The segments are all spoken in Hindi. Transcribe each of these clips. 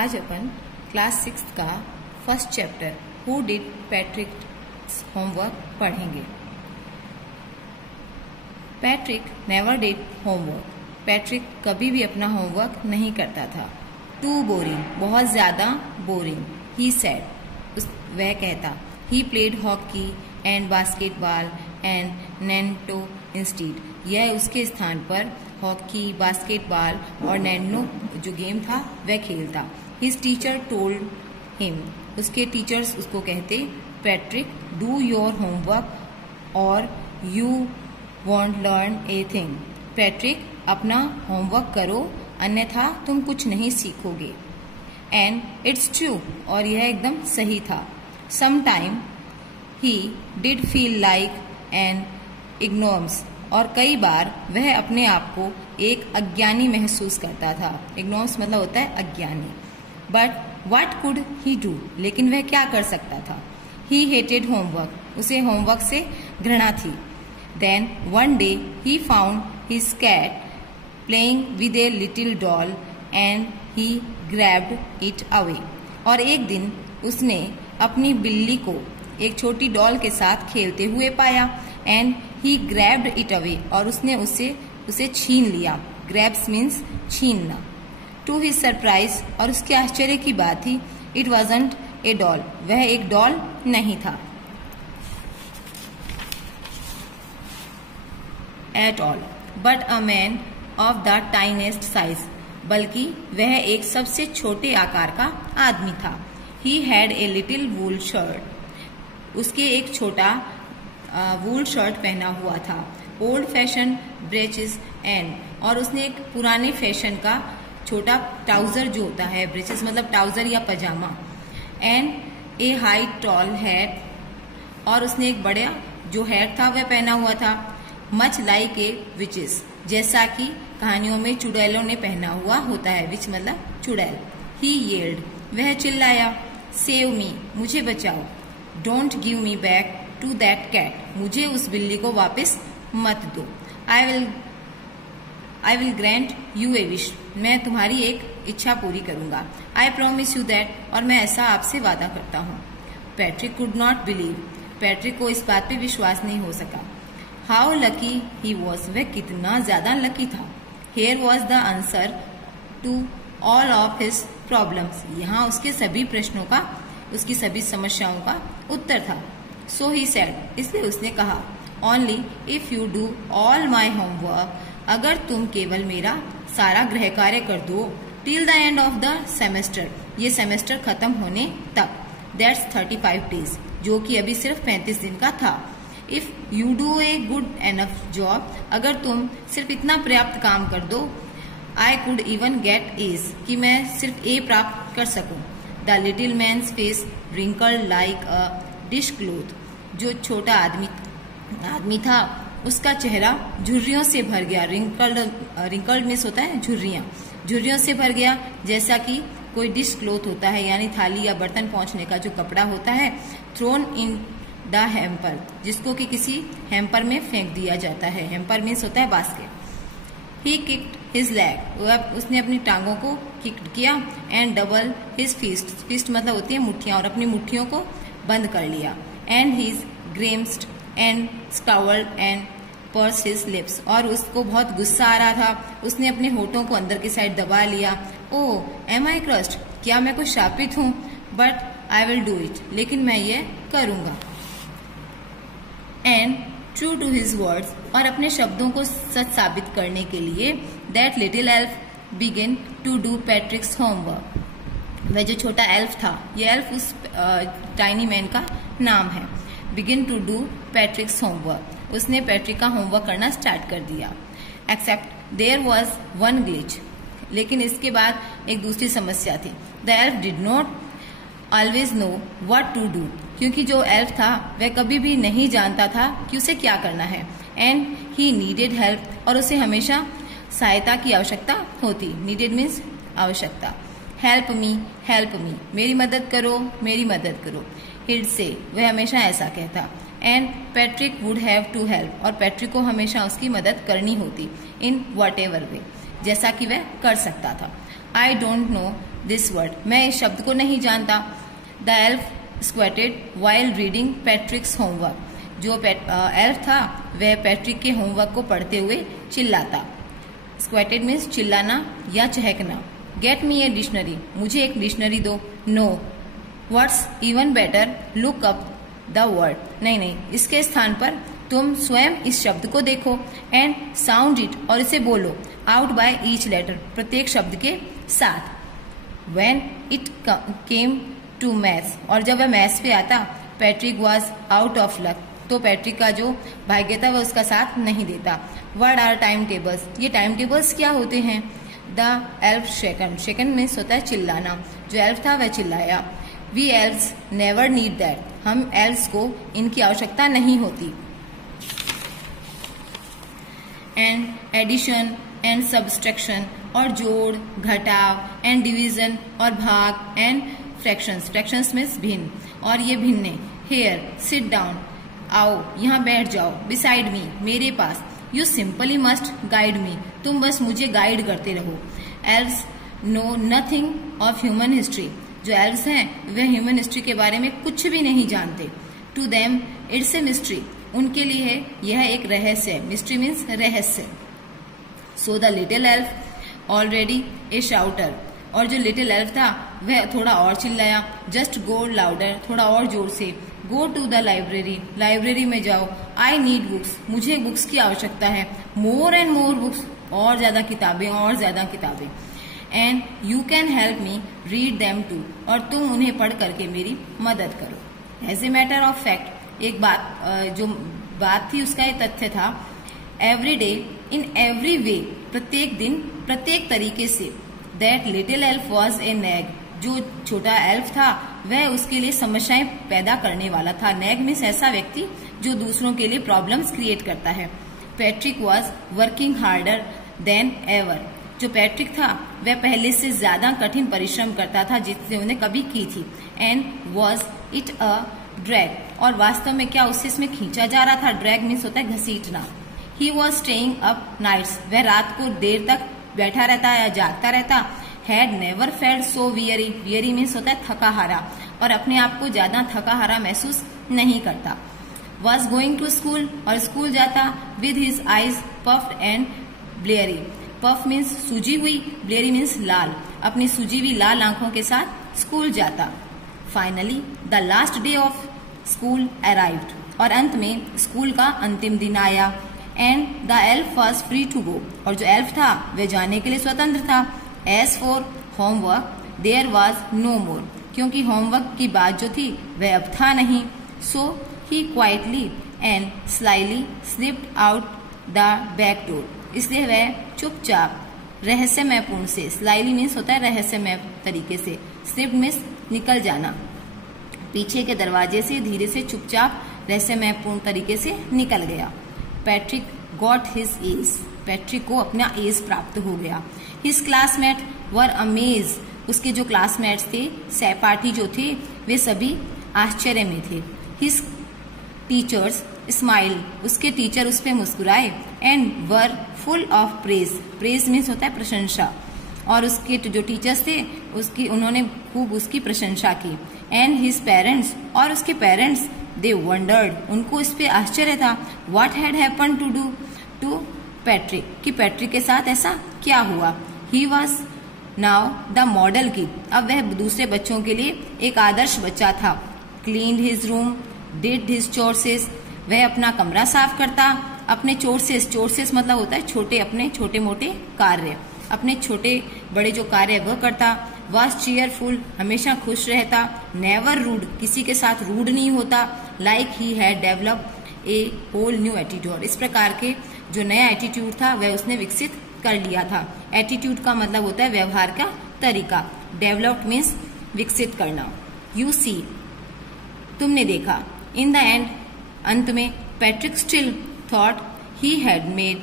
आज अपन क्लास 6 का first chapter who did Patrick's homework पढ़ेंगे। Patrick never did homework. Patrick कभी भी अपना होमवर्क नहीं करता था। टू बोरिंग, बहुत ज्यादा बोरिंग। ही सेड, वह कहता। He played hockey and basketball and Nintendo instead. यह उसके स्थान पर हॉकी, बास्केटबॉल और नैनो जो गेम था वह खेलता। हिज टीचर टोल्ड हिम, उसके टीचर्स उसको कहते, पैट्रिक डू योर होमवर्क और you won't learn a thing. Patrick अपना होमवर्क करो अन्यथा तुम कुछ नहीं सीखोगे। एंड इट्स ट्रू, और यह एकदम सही था। Some time he did feel like an ignores, और कई बार वह अपने आप को एक अज्ञानी महसूस करता था। इग्नोर्स मतलब होता है अज्ञानी। But what could he do, लेकिन वह क्या कर सकता था। ही हेटेड होमवर्क, उसे होमवर्क से घृणा थी। Then one day he found his cat playing with a little doll and he grabbed it away. और एक दिन उसने अपनी बिल्ली को एक छोटी डॉल के साथ खेलते हुए पाया। And he grabbed it away, और उसने उसे छीन लिया। ग्रैब्स मीन्स छीनना। टू हिज सरप्राइज, और उसके आश्चर्य की बात थी, इट वॉजंट ए डॉल, वह एक डॉल नहीं था at all, but a man of the tiniest size, बल्कि वह एक सबसे छोटे आकार का आदमी था। He had a little wool shirt, उसके एक छोटा वूल शर्ट पहना हुआ था। ओल्ड फैशन ब्रेचेस एंड, और उसने एक पुराने फैशन का छोटा ट्राउजर जो होता है, ब्रेचेस मतलब ट्राउजर या पजामा। And a high tall hat, और उसने एक बड़ा जो हैट था वह पहना हुआ था। मच लाइक ए विचेस, जैसा कि कहानियों में चुड़ैलों ने पहना हुआ होता है। विच मतलब चुड़ैल। ही येल्ड, वह चिल्लाया। सेव मी, मुझे बचाओ। Don't give me back to that cat, मुझे उस बिल्ली को वापस मत दो। I will grant you a wish, मैं तुम्हारी एक इच्छा पूरी करूंगा। आई प्रॉमिस यू दैट, और मैं ऐसा आपसे वादा करता हूँ। Patrick could not believe, Patrick को इस बात पे विश्वास नहीं हो सका। हाउ लकी ही वॉज, वह कितना ज्यादा लकी था। Here was the answer to all of his problems, यहाँ उसके सभी प्रश्नों का, उसकी सभी समस्याओं का उत्तर था। सो ही सेड, इसलिए उसने कहा, only if you do all my homework, अगर तुम केवल मेरा सारा गृह कार्य कर दो, till the end of the semester, ये सेमेस्टर खत्म होने तक, दैट्स 35 डेज, जो कि अभी सिर्फ 35 दिन का था। If you do a good enough job, अगर तुम सिर्फ इतना पर्याप्त काम कर दो, I could even get A's, कि मैं सिर्फ ए प्राप्त कर सकूं। The little man's face wrinkled like a dish cloth, जो छोटा आदमी था उसका चेहरा झुर्रियों से भर गया। रिंकल्ड मीन्स होता है झुर्रियां, झुर्रियों से भर गया, जैसा कि कोई डिश क्लोथ होता है, यानी थाली या बर्तन पोंछने का जो कपड़ा होता है। थ्रोन इन द हैम्पर, जिसको कि किसी हैम्पर में फेंक दिया जाता है। हैम्पर मीन्स होता है basket. He kicked his leg, उसने अपनी टांगों को किक्ड किया। And double his fist, fist मतलब होती है मुट्ठियां, और अपनी मुट्ठियों को बंद कर लिया। And he's grimaced and scowled and purse his lips, और उसको बहुत गुस्सा आ रहा था। उसने अपने होठों को अंदर की साइड दबा लिया। ओ एम आई क्रस्ट, क्या मैं कुछ शापित हूँ। But I will do it, लेकिन मैं ये करूंगा। And true to his words, और अपने शब्दों को सच साबित करने के लिए, that little elf begin to do Patrick's homework, वह जो छोटा एल्फ था, ये एल्फ उस टाइनी मैन का नाम है। Begin to do Patrick's homework, उसने पैट्रिक का होमवर्क करना स्टार्ट कर दिया। Except there was one glitch, लेकिन इसके बाद एक दूसरी समस्या थी। The elf did not always know what to do, क्योंकि जो एल्फ था वह कभी भी नहीं जानता था कि उसे क्या करना है। एंड ही नीडेड हेल्प, और उसे हमेशा सहायता की आवश्यकता होती। नीडेड मीन्स आवश्यकता। हेल्प मी, मेरी मदद करो, मेरी मदद करो। हिड से, वह हमेशा ऐसा कहता। And Patrick would have to help, और पैट्रिक को हमेशा उसकी मदद करनी होती। इन वट एवर वे, जैसा कि वह कर सकता था। I don't know this word, मैं इस शब्द को नहीं जानता। The elf squatted while reading Patrick's homework, जो एल्फ था वह पैट्रिक के होमवर्क को पढ़ते हुए चिल्लाता। स्क्वेटेड मीन्स चिल्लाना या चहकना। गेट मी ए डिक्शनरी, मुझे एक डिक्शनरी दो। No, what's even better, look up the word, नहीं नहीं, इसके स्थान पर तुम स्वयं इस शब्द को देखो। एंड साउंड इट, और इसे बोलो। आउट बाय ईच लेटर, प्रत्येक शब्द के साथ। When it came to maths, और जब वह मैथ्स पे आता, Patrick was out of luck, तो पैट्रिक का जो भाग्य था वह उसका साथ नहीं देता। व्हाट आर टाइम टेबल्स, ये टाइम टेबल्स क्या होते हैं? The elf shaken, shaken means होता है चिल्लाना, जो एल्फ था वह चिल्लाया। We elves never need that, हम एल्व्स को इनकी आवश्यकता नहीं होती। एंड एडिशन एंड सब्सट्रैक्शन, और जोड़ घटाव, एंड डिवीजन और भाग, एंड फ्रैक्शंस, फ्रैक्शंस मीन्स भिन्न, और ये भिन्न। हेयर, सिट डाउन, आओ यहाँ बैठ जाओ। बिसाइड मी, मेरे पास। You simply must guide me, तुम बस मुझे गाइड करते रहो। Elves know nothing of human history, जो एल्व्स हैं वे ह्यूमन हिस्ट्री के बारे में कुछ भी नहीं जानते। To them it's a mystery, उनके लिए यह एक रहस्य है। मिस्ट्री मीन्स रहस्य। So the little elf already a shouter, और जो लिटिल एल्फ था वह थोड़ा और चिल्लाया। जस्ट गो लाउडर, थोड़ा और जोर से। Go to the library, library में जाओ। आई नीड बुक्स, मुझे बुक्स की आवश्यकता है। मोर एंड मोर बुक्स, और ज्यादा किताबें, और ज्यादा किताबें। And you can help me read them too, और तुम उन्हें पढ़ करके मेरी मदद करो। As a matter of fact, एक बात जो बात थी उसका एक तथ्य था। Every day in every way, प्रत्येक दिन प्रत्येक तरीके से। That little elf was a nag, जो छोटा एल्फ था वह उसके लिए समस्याएं पैदा करने वाला था। नैग मीन्स ऐसा व्यक्ति जो दूसरों के लिए प्रॉब्लम्स क्रिएट करता है। Patrick was working harder than ever, जो पैट्रिक था वह पहले से ज्यादा कठिन परिश्रम करता था जिससे उन्हें कभी की थी। And was it a drag, और वास्तव में क्या उससे इसमें खींचा जा रहा था? ड्रैग मीन्स होता है घसीटना। He was staying up nights, वह रात को देर तक बैठा रहता या जागता रहता। Had never felt so weary, weary means होता है थका हारा, और अपने आप को ज्यादा थका हारा महसूस नहीं करता। वॉज गोइंग टू स्कूल, और स्कूल जाता। With his eyes puffed and bleary, puff means सूजी हुई, ब्लेयरी मीन्स लाल, अपनी सूजी हुई लाल आंखों के साथ स्कूल जाता। Finally the last day of school arrived, और अंत में स्कूल का अंतिम दिन आया। And the elf was free to go, और जो एल्फ था वह जाने के लिए स्वतंत्र था। As for homework there was no more, क्योंकि होमवर्क की बात जो थी वह अब था नहीं। So he quietly and slyly slipped out the back door, इसलिए वह चुपचाप रहस्यमयपूर्ण से, स्लाइली मीन्स होता है रहस्यमय तरीके से, स्लिप्ड मीन्स निकल जाना, पीछे के दरवाजे से धीरे से चुपचाप रहस्यमयपूर्ण तरीके से निकल गया। Patrick got his age, Patrick को अपना एज प्राप्त हो गया। हिज क्लासमेट वर अमेज, उसके जो क्लासमेट्स थे, सहपाठी जो थे, वे सभी आश्चर्य में थे। हिज टीचर्स स्माइल, उसके टीचर उस पे मुस्कुराए। And were full of praise, praise means होता है प्रशंसा, और उसके जो टीचर्स थे उन्होंने खूब उसकी प्रशंसा की। एंड हिज पेरेंट्स, और उसके पेरेंट्स, दे वंडर्ड, उनको इस पे आश्चर्य था। What had happen to do to Patrick, कि पैट्रिक के साथ ऐसा क्या हुआ। He was now the model kid, अब वह दूसरे बच्चों के लिए एक आदर्श बच्चा था। Cleaned his room, did his chores, वह अपना कमरा साफ करता। अपने चोर्सेस, चोर्सेस मतलब होता है छोटे, अपने छोटे मोटे कार्य, अपने छोटे बड़े जो कार्य वह करता। वॉज चीयरफुल, हमेशा खुश रहता। नेवर रूड, किसी के साथ रूड नहीं होता। Like he had developed a whole new attitude, इस प्रकार के जो नया एटीट्यूड था वह उसने विकसित कर लिया था। एटीट्यूड का मतलब होता है व्यवहार का तरीका। डेवलप्ड मीन्स विकसित करना। यू सी, तुमने देखा। इन द एंड, अंत में, Patrick still thought he had made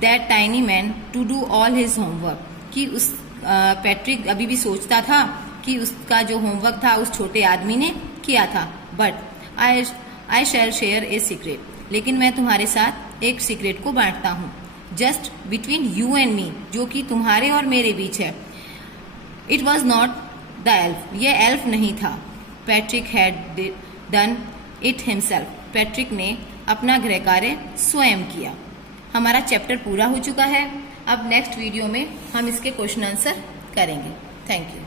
that tiny man to do all his homework, कि उस पैट्रिक अभी भी सोचता था कि उसका जो होमवर्क था उस छोटे आदमी ने किया था। But I shall share a secret, लेकिन मैं तुम्हारे साथ एक सीक्रेट को बांटता हूँ। Just between you and me, जो कि तुम्हारे और मेरे बीच है। It was not the elf, ये एल्फ नहीं था। Patrick had done it himself, पैट्रिक ने अपना गृह कार्य स्वयं किया। हमारा चैप्टर पूरा हो चुका है। अब नेक्स्ट वीडियो में हम इसके क्वेश्चन आंसर करेंगे। Thank you.